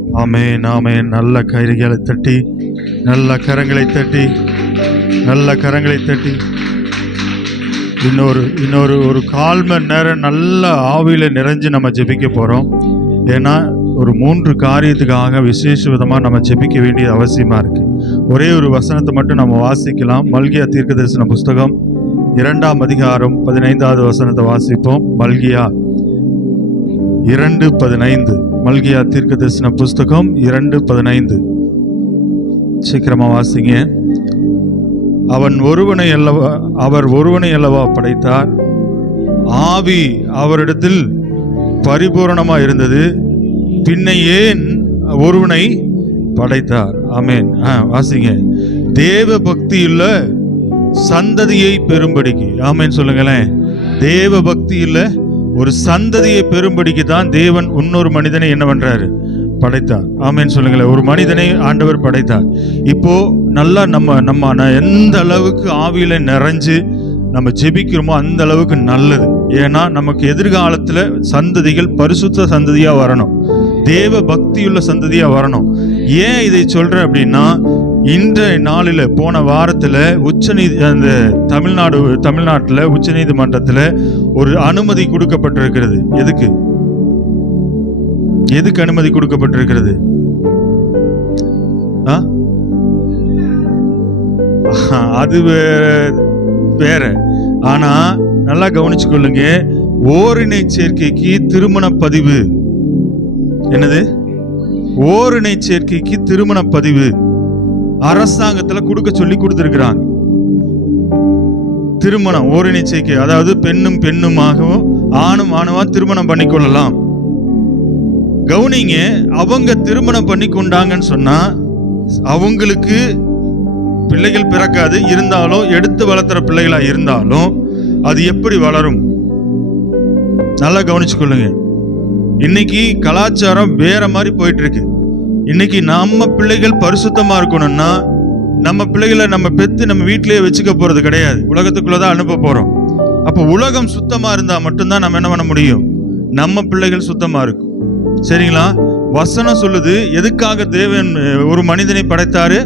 ஆமென், ஆமென். நல்ல கைகளை தட்டி, நல்ல கரங்களை தட்டி, நல்ல கரங்களை தட்டி இன்னொரு ஒரு 1/4 மணி நேரம் நல்ல ஆவியில நிறைஞ்சு நம்ம ஜெபிக்க போறோம். ஏன்னா ஒரு 3 காரியத்துக்காக விசேஷ விதமாக நம்ம ஜெபிக்க வேண்டிய அவசியமா இருக்கு. ஒரே ஒரு வசனத்தை மட்டும் நம்ம வாசிக்கலாம். மல்கியா தீர்க்கதரிசன புஸ்தகம் 2ஆம் அதிகாரம் 15வது வசனத்தை வாசிப்போம். மல்கியா 2:15. மல்கியா தீர்க்கதரிசன புஸ்தகம் 2:15. சீக்கிரமா வாசிங்க. அவர் ஒருவனை அல்லவா படைத்தார், ஆவி அவரிடத்தில் பரிபூரணமா இருந்தது, பின்ன ஏன் ஒருவனை படைத்தார்? ஆமென். வாசிங்க. தேவ பக்தியுள்ள சந்ததியை பெறும்படிக்கு. ஆமென் சொல்லுங்களேன். தேவ பக்தியுள்ள ஒரு சந்ததியை பெறும்படிக்கு தான் தேவன் இன்னொரு மனிதனை என்ன பண்றாரு? படைத்தார். ஆமென் சொல்லுங்களேன். ஒரு மனிதனை ஆண்டவர் படைத்தார். இப்போ நல்லா நம்ம எந்த அளவுக்கு ஆவியில நிறைஞ்சு நம்ம ஜெபிக்கிறோமோ அந்த அளவுக்கு நல்லது. ஏன்னா நமக்கு எதிர்காலத்துல சந்ததிகள் பரிசுத்த சந்ததியா வரணும், தேவ பக்தியுள்ள சந்ததியா வரணும். ஏன் இதை சொல்றேன் அப்படின்னா, இன்றைய நாளில் போன வாரத்தில் அந்த தமிழ்நாட்டில் உச்ச நீதிமன்றத்தில் ஒரு அனுமதி கொடுக்கப்பட்டிருக்கிறது. எதுக்கு அனுமதி கொடுக்கப்பட்டிருக்கிறது? அது வேற. ஆனா நல்லா கவனிச்சு கொள்ளுங்க. ஓரினை சேர்க்கைக்கு திருமண பதிவு. என்னது? ஓரினை சேர்க்கைக்கு திருமண பதிவு அரசாங்கத்துல கொடுக்க சொல்லி கொடுத்திருக்கிறாங்க. திருமணம் ஓரினை சேர்க்கை, அதாவது பெண்ணும் பெண்ணுமாகவும் ஆணும் ஆணுமா திருமணம் பண்ணி கொள்ளலாம். கவுனிங்க, அவங்க திருமணம் பண்ணி கொண்டாங்கன்னு சொன்னா அவங்களுக்கு பிள்ளைகள் பிறக்காது. இருந்தாலும் எடுத்து வளர்த்துற பிள்ளைகளா இருந்தாலும் அது எப்படி வளரும்? நல்லா கவனிச்சு கொள்ளுங்க. இன்னைக்கு கலாச்சாரம் வேற மாதிரி போயிட்டு இருக்கு. இன்னைக்கு நம்ம பிள்ளைகள் பரிசுத்தமா இருக்கணும்னா நம்ம பிள்ளைகளை நம்ம பெத்து நம்ம வீட்டிலேயே வச்சுக்க போறது கிடையாது, உலகத்துக்குள்ளதான் அனுப்ப போறோம். அப்போ உலகம் சுத்தமா இருந்தா மட்டும்தான் நம்ம என்ன பண்ண முடியும்? நம்ம பிள்ளைகள் சுத்தமா இருக்கும். சரிங்களா? வசனம் சொல்லுது எதுக்காக தேவன் ஒரு மனிதனை படைத்தாரு?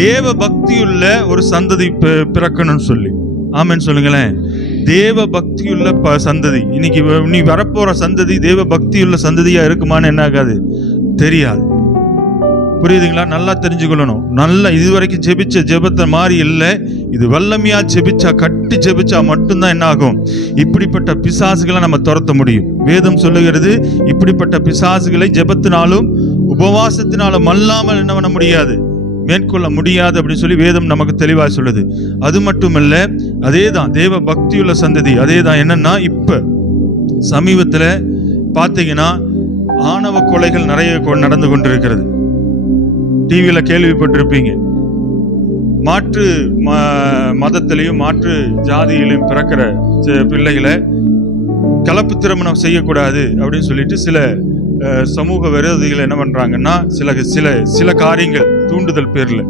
தேவ பக்தியுள்ள ஒரு சந்ததி பிறக்கணும்னு சொல்லி. ஆமென் சொல்லுங்களேன். தேவ பக்தியுள்ள சந்ததி. இன்னைக்கு நீ வரப்போற சந்ததி தேவ பக்தியுள்ள சந்ததியா இருக்குமான்னு என்ன ஆகாது? தெரியாது. புரியுதுங்களா? நல்லா தெரிஞ்சுக்கொள்ளணும். நல்லா இதுவரைக்கும் ஜெபிச்ச ஜெபத்தை மாதிரி இல்லை. இது வல்லமையா ஜெபிச்சா, கட்டி ஜெபிச்சா மட்டும்தான் என்ன ஆகும்? இப்படிப்பட்ட பிசாசுகளை நம்ம துரத்த முடியும். வேதம் சொல்லுகிறது, இப்படிப்பட்ட பிசாசுகளை ஜெபத்தினாலும் உபவாசத்தினாலும் அல்லாமல் என்ன பண்ண முடியாது, மேற்கொள்ள முடியாது அப்படின்னு சொல்லி வேதம் நமக்கு தெளிவாக சொல்லுது. அது மட்டுமல்ல, அதேதான் தேவ பக்தியுள்ள சந்ததி. அதேதான் என்னன்னா, இப்ப சமீபத்துல பாத்தீங்கன்னா ஆணவ கொலைகள் நிறைய நடந்து கொண்டிருக்கிறது. டிவியில கேள்விப்பட்டிருப்பீங்க. மாற்று மதத்திலையும் மாற்று ஜாதியிலையும் பிறக்கிற பிள்ளைகளை கலப்பு திருமணம் செய்யக்கூடாது அப்படின்னு சொல்லிட்டு சில சமூக விரோதிகள் என்ன பண்றாங்கன்னா, சில காரியங்கள் தூண்டுதல் பேர்ல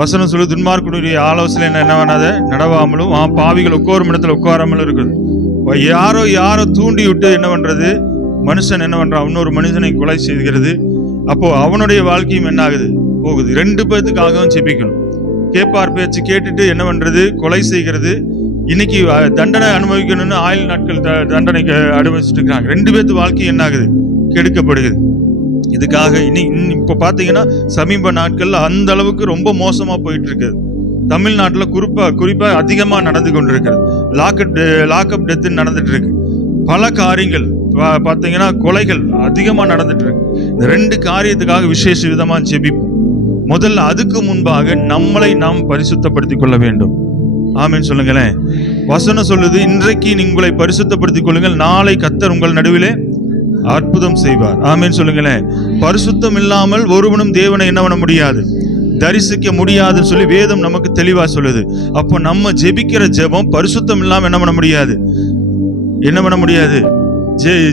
வசனம் சொல்லு, துன்மார்க்கனுடைய ஆலோசனை என்ன பண்ணாத நடவாமலும் பாவிகள் உட்காரும் இடத்துல உட்காராமலும் இருக்குது. யாரோ தூண்டி விட்டு என்ன பண்றது? மனுஷன் என்ன பண்றான்? இன்னொரு மனுஷனை கொலை செய்கிறது. அப்போ அவனுடைய வாழ்க்கையும் என்ன ஆகுது? போகுது. 2 பேர்த்துக்காகவும் செபிக்கணும். கேட்பார் பேச்சு கேட்டுட்டு என்ன பண்றது? கொலை செய்கிறது. இன்னைக்கு தண்டனை அனுபவிக்கணும்னு ஆயுள் நாட்கள் தண்டனைக்கு அனுபவிச்சுட்டு இருக்காங்க. 2 பேர்த்து வாழ்க்கை என்ன ஆகுது? கெடுக்கப்படுகிறது. இதுக்காக இப்ப பாத்தீங்கன்னா சமீப நாட்கள்ல அந்த அளவுக்கு ரொம்ப மோசமா போயிட்டு இருக்குது. தமிழ்நாட்டுல குறிப்பா அதிகமா நடந்து கொண்டிருக்கிறது. லாக்அப் டெத் நடந்துட்டு இருக்கு. பல காரியங்கள் பாத்தீங்கன்னா கொலைகள் அதிகமா நடந்துட்டு இருக்கு. இந்த 2 காரியத்துக்காக விசேஷ விதமா ஜெபிப்போம். முதல்ல அதுக்கு முன்பாக நம்மளை நாம் பரிசுத்தப்படுத்திக் கொள்ள வேண்டும். ஆமென் சொல்லுங்களேன். வசனம் சொல்லுது, இன்றைக்கு உங்களை பரிசுத்தப்படுத்திக் கொள்ளுங்கள், நாளை கர்த்தர் உங்கள் நடுவிலே அற்புதம் செய்வார். ஆமென் சொல்லுங்களேன். பரிசுத்தம் இல்லாமல் ஒருவனும் தேவனை என்ன பண்ண முடியாது, தரிசிக்க முடியாதுன்னு சொல்லி வேதம் நமக்கு தெளிவா சொல்லுது. அப்போ நம்ம ஜெபிக்கிற ஜெபம் பரிசுத்தம் இல்லாம என்ன பண்ண முடியாது?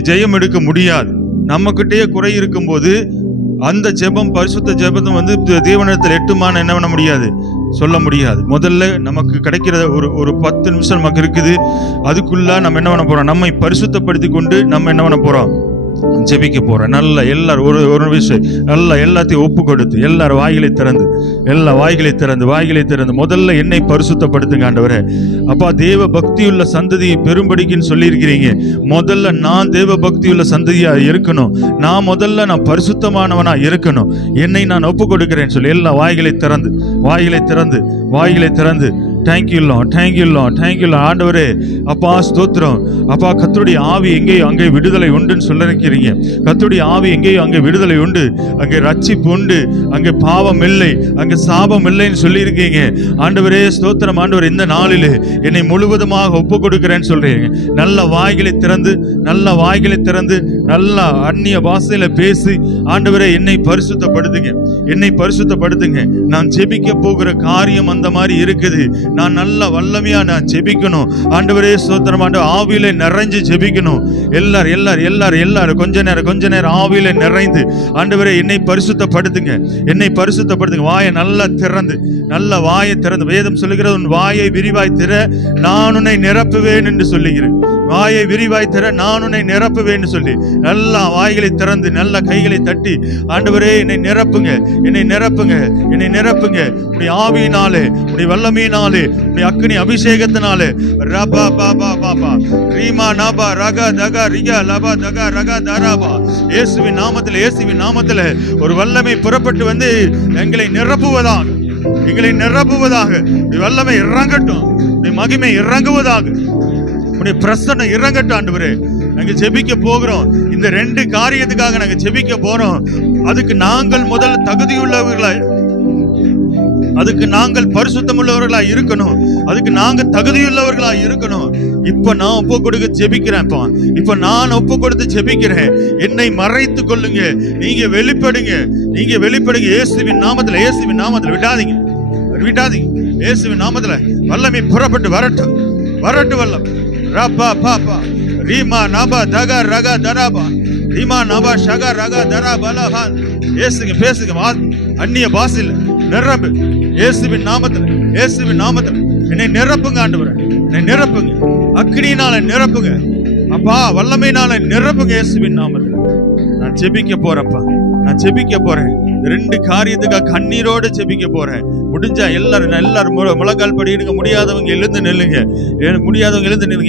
ஜெயம் எடுக்க முடியாது. நம்ம கிட்டேயே குறை இருக்கும் போது அந்த ஜெபம், பரிசுத்த ஜெபத்தை தேவனிடத்தில் எட்டுமான என்ன பண்ண முடியாது, சொல்ல முடியாது. முதல்ல நமக்கு கிடைக்கிற ஒரு 10 நிமிஷம் நமக்கு இருக்குது. அதுக்குள்ள நம்ம என்ன பண்ண போறோம்? நம்மை பரிசுத்தப்படுத்தி கொண்டு நம்ம என்ன பண்ண போறோம்? ஜெபிக்க போறேன். நல்ல எல்லாரும் ஒரு விஷயம் நல்லா எல்லாத்தையும் ஒப்பு கொடுத்து எல்லாரும் வாய்களை திறந்து வாய்களை திறந்து முதல்ல என்னை பரிசுத்தப்படுத்துங்க ஆண்டவரே. அப்பா, தேவ பக்தியுள்ள சந்ததியை பெரும்படிக்குன்னு சொல்லியிருக்கிறீங்க. முதல்ல நான் தேவ பக்தியுள்ள சந்ததியா இருக்கணும். நான் பரிசுத்தமானவனா இருக்கணும். என்னை நான் ஒப்பு கொடுக்கிறேன்னு சொல்லி எல்லா வாய்களை திறந்து தேங்க்யூ லார்ட் ஆண்டவரே. அப்பா ஸ்தோத்திரம். அப்பா, கர்த்தருடைய ஆவி எங்கேயோ அங்கே விடுதலை உண்டுன்னு சொல்லிருக்கிறீங்க. கர்த்தருடைய ஆவி எங்கேயோ அங்கே விடுதலை உண்டு, அங்கே ரட்சிப்பு உண்டு, அங்கே பாவம் இல்லை, அங்கே சாபம் இல்லைன்னு சொல்லியிருக்கீங்க ஆண்டவரே. ஸ்தோத்திரம் ஆண்டவரே. இந்த நாளிலே என்னை முழுவதுமாக ஒப்பு கொடுக்கிறேன்னு சொல்றீங்க. நல்ல வாய்களை திறந்து நல்லா அந்நிய பாஷையில பேசி ஆண்டவரே என்னை பரிசுத்தப்படுத்துங்க. நான் ஜெபிக்க போகிற காரியம் அந்த மாதிரி இருக்குது. நான் நல்ல வல்லமையா நான் ஜெபிக்கணும் ஆண்டவரே. ஸ்தோத்திரம் ஆண்டவரே. ஆவியில நிறைஞ்சு ஜெபிக்கணும். எல்லாரும் கொஞ்ச நேரம் ஆவியில நிறைந்து ஆண்டவரே என்னை பரிசுத்தப்படுத்துங்க. வாயை நல்ல வாயை திறந்து வேதம் சொல்லுகிறது, உன் வாயை விரிவாய் திற நான் உன்னை நிரப்புவேன் என்று சொல்லுகிறேன். வாயை விரிவாய் திற நான் உன்னை நிரப்புவேன்னு சொல்லி நல்லா வாய்களை திறந்து நல்ல கைகளை தட்டி ஆண்டவரே என்னை நிரப்புங்க. உடைய ஆவியினாலே, உடைய வல்லமையினாலே, உடைய அக்கினி அபிஷேகத்தினாலே ரபா பாபா பாபா ரீமா நாபா ரகா தகா ரிகா லபா தகா ரகா தராபா இயேசுவின் நாமத்திலே ஒரு வல்லமை புறப்பட்டு வந்து எங்களை நிரப்புவதாக. வல்லமை இறங்கட்டும், மகிமை இறங்குவதாக, உடைய பிரசன்னம் இறங்கட்டும் ஆண்டவரே. நாங்க ஜெபிக்க போகிறோம். இந்த 2 காரியத்துக்காக நாங்க ஜெபிக்க போறோம். அதுக்கு நாங்கள் முதல்ல நாங்கள் பரிசுத்தமுள்ளவர்களா இருக்கணும். அதுக்கு நாங்க தகுதியுள்ளவர்களா இருக்கணும். இப்ப நான் ஒப்பு கொடுக்க ஜெபிக்கிறேன். இப்ப நான் ஒப்பு கொடுத்து ஜெபிக்கிறேன். என்னை மறைத்து கொள்ளுங்க. நீங்க வெளிப்படுங்க. இயேசுவின் நாமத்துல விடாதீங்க. இயேசுவின் நாமத்துல வல்லமை புறப்பட்டு வரட்டும் வல்லம். ரபா பாபா ரீமா நபா தகா ரகா தராபா ரீமா நபா ஷகா ரகா தராபலஹா. பேசுங்க அந்நிய பாஷையில நிரப்பு. இயேசுவின் நாமத்துல என்னை நிரப்புங்க ஆண்டவரே. என்னை நிரப்புங்க, அக்கினியினால நிரப்புங்க அப்பா, வல்லமையினால நிரப்புங்க. இயேசுவின் நாமத்துல நான் ஜெபிக்க போறேன். 2 காரியத்துக்காக கண்ணீரோடு ஜெபிக்க போறேன். முடிஞ்சா எல்லாரும் முழங்கால் படிடுங்க. முடியாதவங்க எழுந்து நில்லுங்க.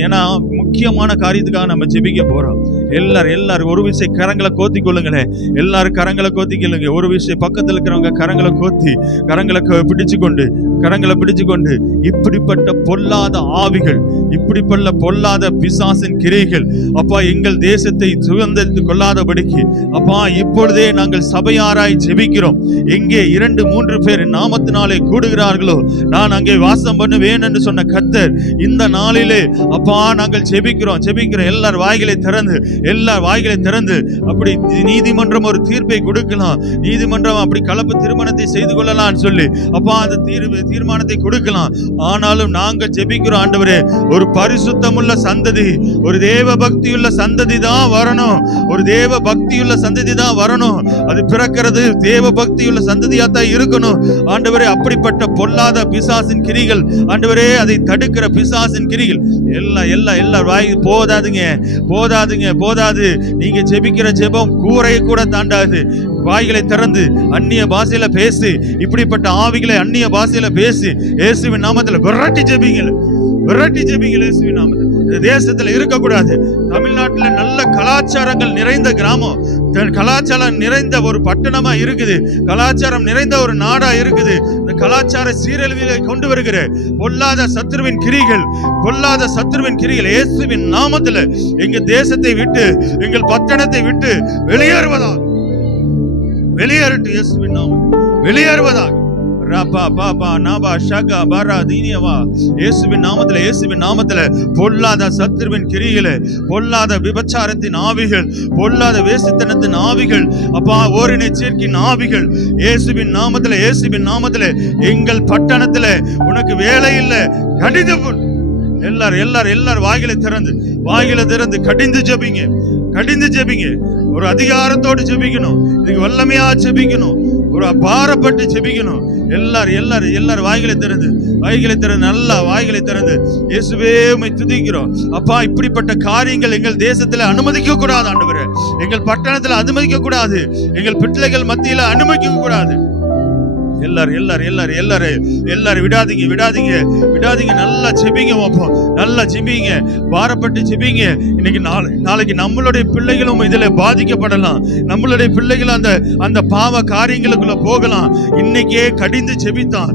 ஏன்னா முக்கியமான காரியத்துக்காக நம்ம ஜெபிக்க போறோம். எல்லாரும் ஒரு விஷயம் கரங்களை கோத்தி கொள்ளுங்களேன். எல்லாரும் கரங்களை கோத்திக்கொள்ளுங்க. ஒரு விஷயம் பக்கத்தில் இருக்கிறவங்க கரங்களை பிடிச்சு கொண்டு இப்படிப்பட்ட பொல்லாத ஆவிகள், இப்படிப்பட்ட பொல்லாத பிசாசின் கிரைகள் அப்பா எங்கள் தேசத்தை சுதந்திரித்துக் கொள்ளாதபடிக்கு அப்பா இப்பொழுதே நாங்கள் சபையாராய் ஜெபிக்கிறோம். எங்கே 2-3 பேர் நாமத்தினாலே கூடுகிறார்களோ நான் அங்கே வாசம் பண்ணுவேன் என்று சொன்ன கர்த்தர் இந்த நாளிலே அப்பா நாங்கள் ஜெபிக்கிறோம். எல்லார் வாய்களை திறந்து அப்படி நீதிமன்றம் ஒரு தீர்ப்பை கொடுக்கலாம். நீதிமன்றம் அப்படி கலப்பு திருமணத்தை செய்து கொள்ளலாம் சொல்லி அப்பா அந்த தீர்மானத்தை கொடுக்கலாம். ஆனாலும் நாங்கள் ஜெபிக்கிறோம் ஆண்டவரே, ஒரு பரிசுத்தமுள்ள சந்ததி, ஒரு தேவ பக்தியுள்ள சந்ததி தான் வரணும். அது பிறக்கிறது தேவ பக்தியுள்ள சந்ததியா தான் இருக்கணும் ஆண்டவரே. அப்படிப்பட்ட பொல்லாத பிசாசின் கிரிகள் ஆண்டவரே, அதை தடுக்கிற பிசாசின் கிரிகள் எல்லாம் வாய் போதாது. நீங்க ஜெபிக்கிற ஜெபம் கூரையை கூட தாண்டாது. வாய்களை திறந்து அந்நிய பாஷையில பேசி, இப்படிப்பட்ட ஆவிகளை அந்நிய பாஷையில பேசி இயேசுவின் நாமத்துல விரட்டி ஜெபிங்க. இயேசுவின் நாமத்துல. தேசத்துல இருக்கக்கூடாது. தமிழ்நாட்டுல நல்ல கலாச்சாரங்கள் நிறைந்த கிராமம், கலாச்சாரம் நிறைந்த ஒரு பட்டணமா இருக்குது, கலாச்சாரம் நிறைந்த ஒரு நாடா இருக்குது. இந்த கலாச்சார சீரழிவை கொண்டு வருகிற பொல்லாத சத்துருவின் கிரிகள் இயேசுவின் நாமத்துல எங்க தேசத்தை விட்டு, எங்கள் பட்டணத்தை விட்டு வெளியேறட்டு. இயேசுவின் நாமத்தில் வெளியேறுவதாக. இயேசுவின் நாமத்துல பொல்லாத சத்துருவின் கிரிகளை, பொல்லாத விபச்சாரத்தின் ஆவிகள், பொல்லாத வேசித்தனத்தின் ஆவிகள் அப்பா, ஓரினை சேர்க்கின் ஆவிகள் இயேசுவின் நாமத்துல எங்கள் பட்டணத்துல உனக்கு வேலை இல்லை, கடிந்து எல்லாரும் வாய்களை திறந்து கடிந்து ஜெபிங்க. ஒரு அதிகாரத்தோடு ஜெபிக்கணும். இதுக்கு வல்லமையா ஜெபிக்கணும். ஒரு பாரப்பட்டு ஜெபிக்கணும். எல்லாரும் வாய்களை திறந்து நல்லா வாய்களை திறந்து இயேசுவே உம்மை துதிக்கிறோம் அப்பா. இப்படிப்பட்ட காரியங்கள் எங்கள் தேசத்துல அனுமதிக்க கூடாது ஆண்டவரே. எங்கள் பட்டணத்துல அனுமதிக்க கூடாது. எங்கள் பிள்ளைகள் மத்தியில அனுமதிக்க கூடாது. எல்லாரும் விடாதீங்க. நல்லா ஜெபிங்க பாப்போம். நல்லா ஜெபிங்க, பாரப்பட்டு ஜெபிங்க. இன்னைக்கு நாளைக்கு நம்மளுடைய பிள்ளைகளும் இதுல பாதிக்கப்படலாம். நம்மளுடைய பிள்ளைகள் அந்த பாவ காரியங்களுக்குள்ள போகலாம். இன்னைக்கே கடிந்து ஜெபித்தான்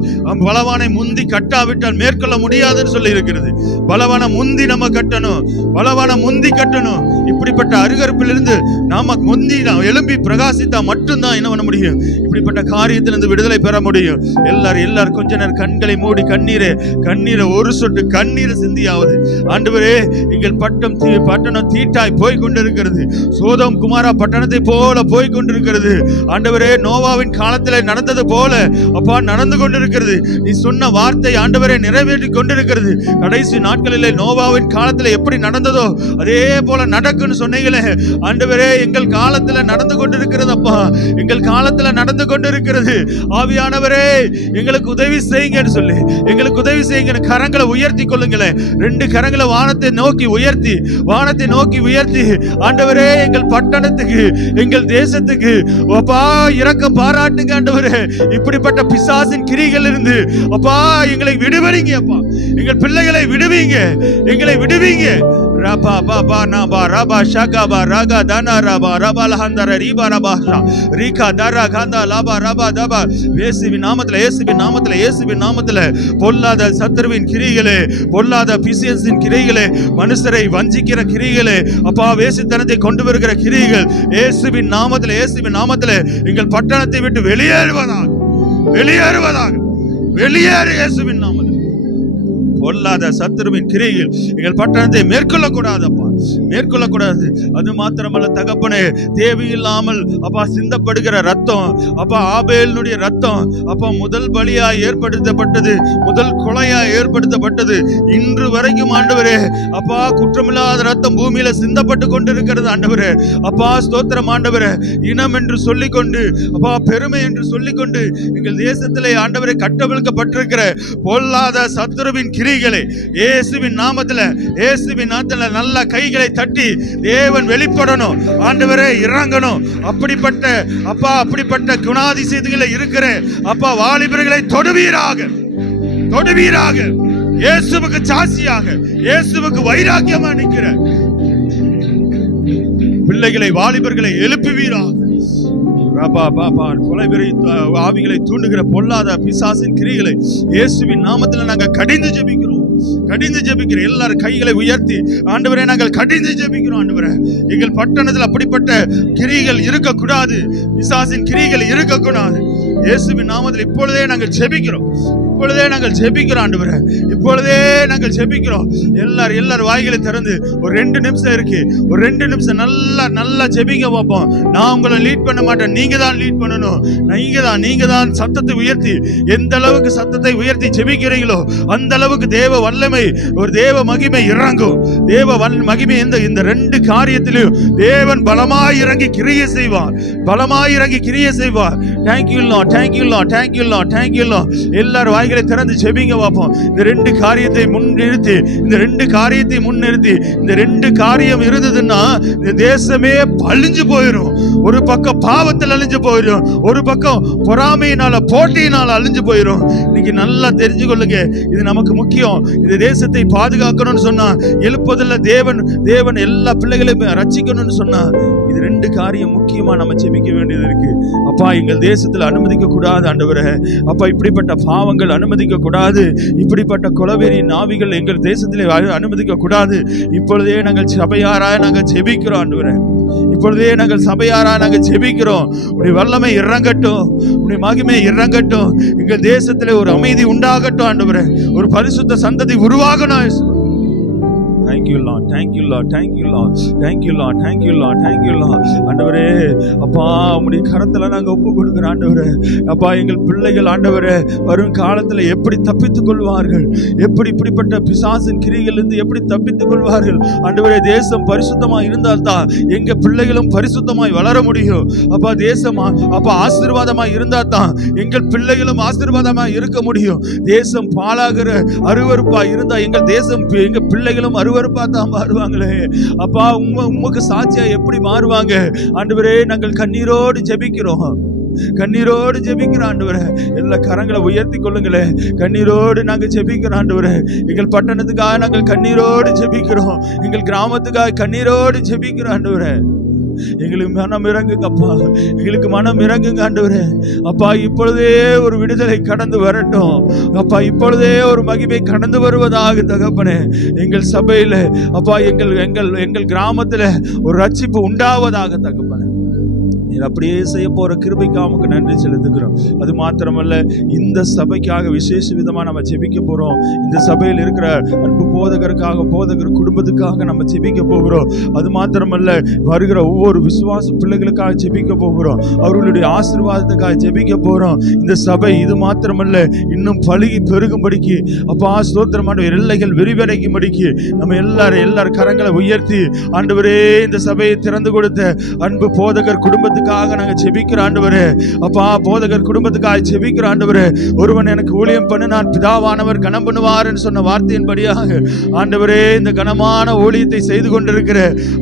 பலவானை முந்தி கட்டாவிட்டால் மேற்கொள்ள முடியாதுன்னு சொல்லி இருக்கிறது. பலவான முந்தி நம்ம கட்டணும், பலவான முந்தி கட்டணும். இப்படிப்பட்ட அருகருப்பிலிருந்து நாம முந்தி எழும்பி பிரகாசித்தா மட்டும்தான் என்ன பண்ண முடியும், இப்படிப்பட்ட காரியத்திலிருந்து விடுதலை பெற முடியும். எல்லாரும் கொஞ்ச நேரம் கண்களை மூடி கண்ணீரை ஒரு சொட்டு கண்ணீரை சிந்தியாவது. ஆண்டவரே, எங்கள் பட்டணம் தீட்டாய் போய் கொண்டிருக்கிறது. சோதோம் குமாரா பட்டணத்தை போல போய் கொண்டிருக்கிறது. ஆண்டவரே, நோவாவின் காலத்தில் நடந்தது போல அப்பா நடந்து கொண்டிருக்கிறது. நீ சொன்ன வார்த்தை ஆண்டவரே நிறைவேற்றி கொண்டிருக்கிறது. கடைசி நாட்களிலே நோவாவின் காலத்தில் எப்படி நடந்ததோ அதே போல நடக்குன்னு சொன்னீங்களே ஆண்டவரே, எங்கள் காலத்துல நடந்து கொண்டிருக்கிறது அப்பா. எங்கள் காலத்துல நடந்து கொண்டிருக்கிறது. ஆவியானவரே, எங்களுக்கு உதவி செய்யுங்கன்னு சொல்லி எங்களுக்கு உதவி செய்யுங்க. கரங்களை உயர்த்தி கொள்ளுங்களேன். 2 கரங்களை வானத்தை நோக்கி உயர்த்தி ஆண்டவரே, எங்கள் பட்டணத்துக்கு எங்கள் தேசத்துக்கு அப்பா இரக்கம் பாராட்டுங்க ஆண்டவரே. இப்படிப்பட்ட பிசாசின் கிரிகள் இருந்து அப்பா எங்களை விடுவீங்க அப்பா. எங்கள் பிள்ளைகளை விடுவீங்க, எங்களை விடுவீங்க. ரபா பாபா நாபா ரபா ஷகபா ரகா தனா ரபா ரபா லஹந்தர ரிபா ரபா ரிகா தரா கந்தா லபா ரபா தபா. இயேசுவின் நாமத்திலே பொல்லாத சத்துருவின் கிரிகளே, பொல்லாத பிசாசின் கிரிகளே, மனுஷரை வஞ்சிக்கிற கிரிகளே அப்பா, வேசித்தனத்தை கொண்டு வருகிற கிரிகள் இயேசுவின் நாமத்திலே எங்கள் பட்டணத்தை விட்டு வெளியேறுவதாக. வெளியேறு இயேசுவின் நாமத்தில். பொல்லாத சத்துருவின் கிரிகள் எங்கள் பட்டணத்தை மேற்கொள்ளக்கூடாதப்பா, மேற்கொள்ளக்கூடாது. அது மாத்திரமல்ல தகப்பனே, தேவையில்லாமல் அப்பா சிந்தப்படுகிற ரத்தம் அப்பா, ஆபேலினுடைய ரத்தம் அப்பா முதல் பலியா ஏற்படுத்தப்பட்டது, முதல் கொலையா ஏற்படுத்தப்பட்டது. இன்று வரைக்கும் ஆண்டவரே அப்பா குற்றமில்லாத ரத்தம் பூமியில சிந்தப்பட்டு கொண்டிருக்கிறது ஆண்டவரே. அப்பா ஸ்தோத்திரம் ஆண்டவரே. இனம் என்று சொல்லிக்கொண்டு அப்பா, பெருமை என்று சொல்லிக்கொண்டு எங்கள் தேசத்திலே ஆண்டவரை கட்டவிழ்க்கப்பட்டிருக்கிற பொல்லாத சத்துருவின் கிரிகளை இயேசுவின் நாமத்துல நல்ல கைகளை தட்டி தேவன் வெளிப்படணும் ஆண்டவரே, இறங்கணும். அப்படிப்பட்ட குணாதிசயங்களை இருக்கிற அப்பா வாலிபர்களை தொடுவீராக. இயேசுவுக்கு சாட்சியாக, இயேசுவுக்கு வைராக்கியமா நிற்கிற பிள்ளைகளை வாலிபர்களை எழுப்புவீராக. கொலைவெறி ஆவிகளை தூண்டுகிற பொல்லாத பிசாசின் கிரிகளை இயேசுவின் நாமத்தில் நாங்கள் கடிந்து ஜெபிக்கிறோம். எல்லாரும் கைகளை உயர்த்தி ஆண்டவரே நாங்கள் கடிந்து ஜெபிக்கிறோம். ஆண்டவரே, எங்கள் பட்டணத்தில் அப்படிப்பட்ட கிரிகள் இருக்கக்கூடாது, பிசாசின் கிரிகள் இருக்கக்கூடாது. இயேசுவின் நாமத்தில் இப்பொழுதே நாங்கள் ஜெபிக்கிறோம். ஆண்டவரே, இப்பொழுதே நாங்கள் ஜெபிக்கிறோம். எல்லாரும் வாய்களை திறந்து ஒரு 2 நிமிஷம் இருக்கு, ஒரு 2 நிமிஷம் நல்லா ஜெபிக்க பார்ப்போம். நான் உங்களை லீட் பண்ண மாட்டேன், நீங்க தான் லீட் பண்ணணும். நீங்க தான் சத்தத்தை உயர்த்தி, எந்த அளவுக்கு சத்தத்தை உயர்த்தி ஜெபிக்கிறீங்களோ அந்த அளவுக்கு தேவ வல்லமை, ஒரு தேவ மகிமை இறங்கும். மகிமை இந்த 2 காரியத்திலும் தேவன் பலமாய் இறங்கி கிரியை செய்வார். Thank you Lord. எல்லாரும் வாய்களை திறந்து ஜெபிங்க பார்ப்போம். இந்த 2 காரியத்தை முன்னிறுத்தி இந்த 2 காரியம் இருந்ததுன்னா இந்த தேசமே அழிஞ்சு போயிடும். ஒரு பக்கம் பாவத்தில் அழிஞ்சு போயிடும், ஒரு பக்கம் பொறாமையினால போட்டியினால அழிஞ்சு போயிடும். இன்னைக்கு நல்லா தெரிஞ்சு கொள்ளுங்க, இது நமக்கு முக்கியம். இந்த தேசத்தை பாதுகாக்கணும்னு சொன்னா, எழுப்புதல்ல தேவன் எல்லா பிள்ளைகளையும் ரட்சிக்கணும்னு சொன்னா, இது 2 காரியம் முக்கியமா நம்ம ஜெபிக்க வேண்டியது இருக்கு. அப்பா, எங்கள் தேசத்துல அனுமதிக்க கூடாது ஆண்டவரே. அப்பா, இப்படிப்பட்ட பாவங்கள் அனுமதிக்க கூடாது. இப்படிப்பட்ட கொலவெறி நாவிகள் எங்கள் தேசத்திலே அனுமதிக்க கூடாது. இப்பொழுதே நாங்கள் சபையாராய் நாங்கள் ஜெபிக்கிறோம் ஆண்டவரே. உடைய வல்லமை இறங்கட்டும், உடைய மகிமை இறங்கட்டும். எங்கள் தேசத்திலே ஒரு அமைதி உண்டாகட்டும் ஆண்டவரே. ஒரு பரிசுத்த சந்ததி உருவாகணும். Thank you lord, thank you lord, thank you lord, thank you lord, thank you lord, thank you lord. ஆண்டவரே அப்பா உம்முடைய கரத்துல நாங்க ஒப்பு கொடுக்கிறோம் ஆண்டவரே. அப்பா எங்கள் பிள்ளைகள் ஆண்டவரே வரும் காலத்துல எப்படி தப்பித்துக் கொள்வார்கள், எப்படி இப்படிப்பட்ட பிசாசின் கிரியிலிருந்து எப்படி தப்பித்துக் கொள்வார்கள் ஆண்டவரே. தேசம் பரிசுத்தமா இருந்தால்தான் எங்க பிள்ளைகளும் பரிசுத்தமாய் வளர முடியும். அப்பா தேசம் அப்பா ஆசீர்வாதமாய் இருந்தா தான் எங்கள் பிள்ளைகளும் ஆசீர்வாதமாய் இருக்க முடியும். தேசம் பாழாகிற அருவருப்பா இருந்தா எங்கள் தேசம் எங்க பிள்ளைகளும் அருவருப்பா தான் மாறுவாங்களே. அப்பா உமக்கு சாட்சியா எப்படி மாறுவாங்க ஆண்டவரே. நாங்கள் கண்ணீரோடு ஜெபிக்கிறோம், கண்ணீரோடு ஜெபிக்கிறோம் ஆண்டவரே. எல்லா கரங்களை உயர்த்தி கொள்ளுங்களே. கண்ணீரோடு நாங்கள் ஜெபிக்கிறோம் ஆண்டவரே. எங்கள் பட்டணத்துக்காக நாங்கள் கண்ணீரோடு ஜெபிக்கிறோம், எங்கள் கிராமத்துக்காக கண்ணீரோடு ஜெபிக்கிறோம் ஆண்டவரே. எங்களுக்கு மனம் இறங்குங்க அப்பா, எங்களுக்கு மனம் இறங்குங்க ஆண்டவரே. அப்பா இப்பொழுதே ஒரு விடுதலை கடந்து வரட்டும் அப்பா, இப்பொழுதே ஒரு மகிமை கடந்து வருவதாக தகப்பனே. எங்கள் சபையில அப்பா எங்கள் எங்கள் எங்கள் கிராமத்துல ஒரு ரட்சிப்பு உண்டாவதாக தகப்பனே. நீர் அப்படியே செய்ய போற கிருபைக்காக உமக்கு நன்றி செலுத்துகிறோம். அது மாத்திரமல்ல, இந்த சபைக்காக விசேஷ விதமா நம்ம ஜெபிக்க போறோம். இந்த சபையில் இருக்கிற அன்பு போதகருக்காக, போதகர் குடும்பத்துக்காக நம்ம ஜெபிக்க போகிறோம். அது மாத்திரமல்ல, வருகிற ஒவ்வொரு விசுவாச பிள்ளைகளுக்காக ஜெபிக்க போகிறோம், அவர்களுடைய ஆசீர்வாதத்துக்காக ஜெபிக்க போறோம். இந்த சபை இது மாத்திரமல்ல, இன்னும் பலுகி பெருகும்படிக்கு அப்பா ஸ்தோத்திரமான எல்லைகள் விரிவடைக்கும்படிக்கு நம்ம எல்லாரும் கரங்களை உயர்த்தி ஆண்டவரே இந்த சபையை திறந்து கொடுத்த அன்பு போதகர் குடும்பத்துக்கு நாங்க ஜெபிக்கிற ஆண்டவரே. அப்பா போதகர் குடும்பத்துக்காக ஜெபிக்கிற ஆண்டவரே. ஒருவன் எனக்கு ஊழியம் பண்ண நான் பிதாவானவர் கனம் பண்ணுவார் என்று சொன்ன வார்த்தையின்படியாக ஆண்டவரே இந்த கனமான ஊழியத்தை செய்து கொண்டிருக்கிற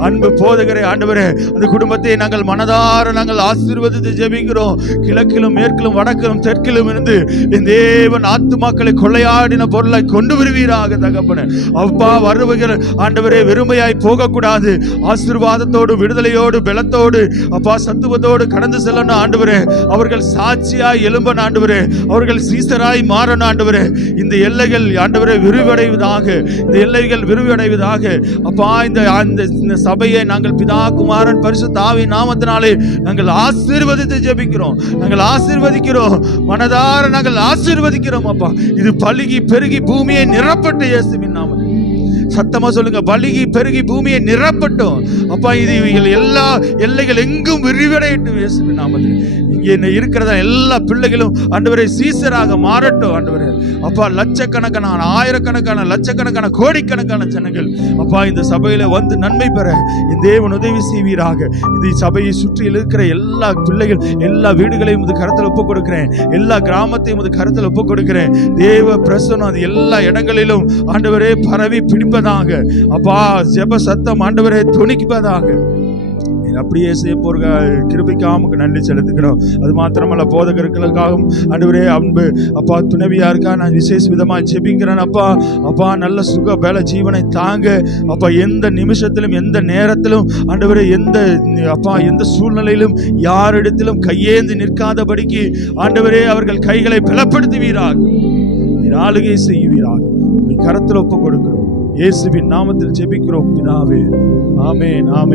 அன்பு போதகரை ஆண்டவரே, அந்த குடும்பத்தை நாங்கள் மனதார நாங்கள் ஆசீர்வதித்து ஜெபிக்கிறோம். கிழக்கிலும் மேற்கிலும் வடக்கிலும் தெற்கிலும் இருந்து என் தேவன் ஆத்துமாக்களை கொள்ளையாடின பொருளை கொண்டு வருவீராக தகப்பனே. அப்பா வருவர்கள் ஆண்டவரே வெறுமையாய் போகக்கூடாது, ஆசீர்வாதத்தோடு விடுதலையோடு பலத்தோடு அப்பா சத்துவத்தோடு கடந்து செல்லணும் ஆண்டவரே. அவர்கள் சாட்சியாய் எழும்பன ஆண்டவரே, அவர்கள் சீசராய் மாறணும் ஆண்டவரே. இந்த எல்லைகள் ஆண்டவரே விரிவடைவதாக, இந்த எல்லைகள் விரிவடைவதாக. அப்பா இந்த சபையை நாங்கள் பிதா குமாரன் பரிசுத்த ஆவி நாமத்தினாலே நாங்கள் ஆசீர்வதித்து ஜெபிக்கிறோம், நாங்கள் ஆசீர்வதிக்கிறோம், மனதார நாங்கள் ஆசீர்வதிக்கிறோம் அப்பா. இது பலுகி பெருகி பூமியை நிரப்பட்டு இயேசுவின் நாமத்தில் சத்தமா சொல்லுங்க, பலுகி பெருகி பூமியை நிரப்பட்டும் அப்பா. இது எல்லா எல்லைகள் எங்கும் விரிவடையட்டும் இயேசுவின் நாமத்தில். இங்கே இருக்கிறத எல்லா பிள்ளைகளும் ஆண்டவரே சீசராக மாறட்டும் ஆண்டவரே. அப்பா லட்சக்கணக்கான ஆயிரக்கணக்கான லட்சக்கணக்கான கோடிக்கணக்கான ஜனங்கள் அப்பா இந்த சபையில வந்து நன்மை பெற இந்த தேவன் உதவி செய்வீராக. இந்த சபையை சுற்றி இருக்கிற எல்லா பிள்ளைகள் எல்லா வீடுகளையும் இது கருத்தில் ஒப்புக் கொடுக்கிறேன், எல்லா கிராமத்தையும் இது கருத்தில் ஒப்புக் கொடுக்கிறேன். தேவ பிரசன்னம் அது எல்லா இடங்களிலும் ஆண்டவரே பரவி பிடிப்பதாக அப்பா. ஜெப சத்தம் ஆண்டவரே துணிப்பதாக. அப்படியே செய்ய போற கிருபைக்காக நன்றி செலுத்துகிறோம். அது மாத்திரமல்ல, போதகர்களுக்காகவும் ஆண்டவரே அன்பு அப்பா துணைவியாருக்கா நான் விசேஷ விதமா ஜெபிக்கிறேன் அப்பா. அப்பா நல்ல சுக பல ஜீவனை தாங்க அப்பா. எந்த நிமிஷத்திலும் எந்த நேரத்திலும் ஆண்டவரே எந்த சூழ்நிலையிலும் யாரிடத்திலும் கையேந்து நிற்காதபடிக்கு ஆண்டவரே அவர்கள் கைகளை பலப்படுத்துவீராக, ஆளுகை செய்வீராக. கரத்தில் ஒப்பு கொடுக்கிறோம், இயேசுவின் நாமத்தில் ஜெபிக்கிறோம் பிதாவே. ஆமென், ஆமென்.